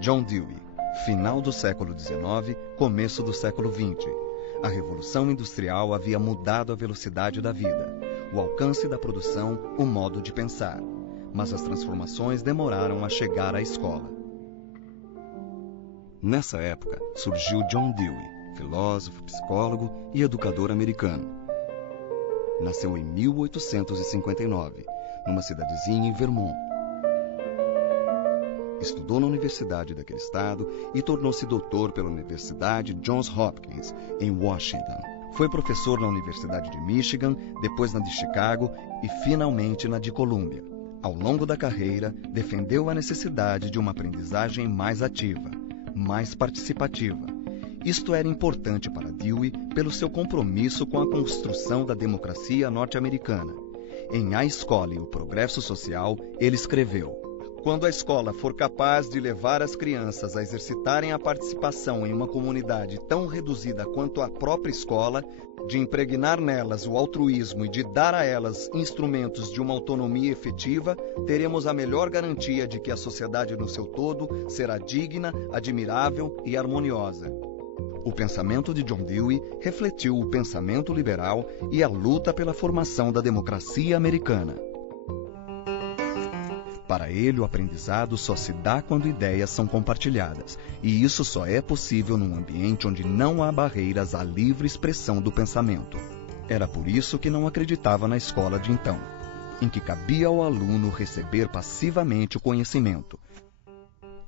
John Dewey, final do século XIX, começo do século XX. A Revolução Industrial havia mudado a velocidade da vida, o alcance da produção, o modo de pensar. Mas as transformações demoraram a chegar à escola. Nessa época, surgiu John Dewey, filósofo, psicólogo e educador americano. Nasceu em 1859, numa cidadezinha em Vermont. Estudou na universidade daquele estado e tornou-se doutor pela Universidade Johns Hopkins, em Washington. Foi professor na Universidade de Michigan, depois na de Chicago e finalmente na de Columbia. Ao longo da carreira, defendeu a necessidade de uma aprendizagem mais ativa, mais participativa. Isto era importante para Dewey pelo seu compromisso com a construção da democracia norte-americana. Em A Escola e o Progresso Social, ele escreveu: quando a escola for capaz de levar as crianças a exercitarem a participação em uma comunidade tão reduzida quanto a própria escola, de impregnar nelas o altruísmo e de dar a elas instrumentos de uma autonomia efetiva, teremos a melhor garantia de que a sociedade no seu todo será digna, admirável e harmoniosa. O pensamento de John Dewey refletiu o pensamento liberal e a luta pela formação da democracia americana. Para ele, o aprendizado só se dá quando ideias são compartilhadas, e isso só é possível num ambiente onde não há barreiras à livre expressão do pensamento. Era por isso que não acreditava na escola de então, em que cabia ao aluno receber passivamente o conhecimento.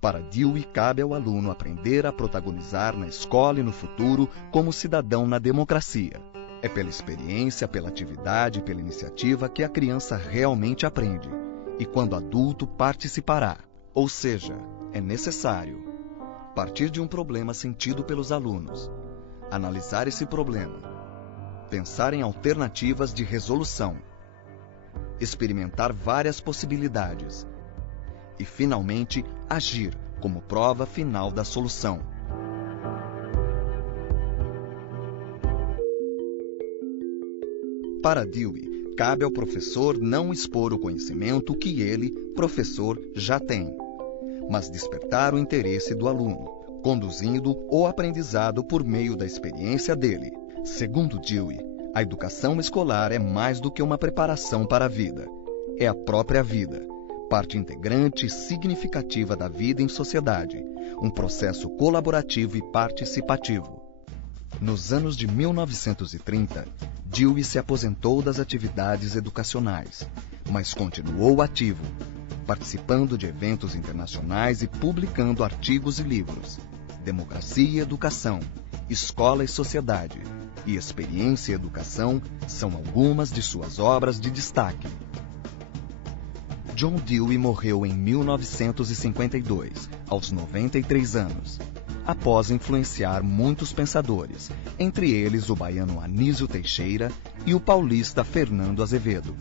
Para Dewey, cabe ao aluno aprender a protagonizar na escola e no futuro como cidadão na democracia. É pela experiência, pela atividade e pela iniciativa que a criança realmente aprende. E quando adulto participará. Ou seja, é necessário partir de um problema sentido pelos alunos, analisar esse problema, pensar em alternativas de resolução, experimentar várias possibilidades e, finalmente, agir como prova final da solução. Para Dewey, cabe ao professor não expor o conhecimento que ele, professor, já tem, mas despertar o interesse do aluno, conduzindo o aprendizado por meio da experiência dele. Segundo Dewey, a educação escolar é mais do que uma preparação para a vida. É a própria vida, parte integrante e significativa da vida em sociedade, um processo colaborativo e participativo. Nos anos de 1930, Dewey se aposentou das atividades educacionais, mas continuou ativo, participando de eventos internacionais e publicando artigos e livros. Democracia e Educação, Escola e Sociedade e Experiência e Educação são algumas de suas obras de destaque. John Dewey morreu em 1952, aos 93 anos. Após influenciar muitos pensadores, entre eles o baiano Anísio Teixeira e o paulista Fernando Azevedo.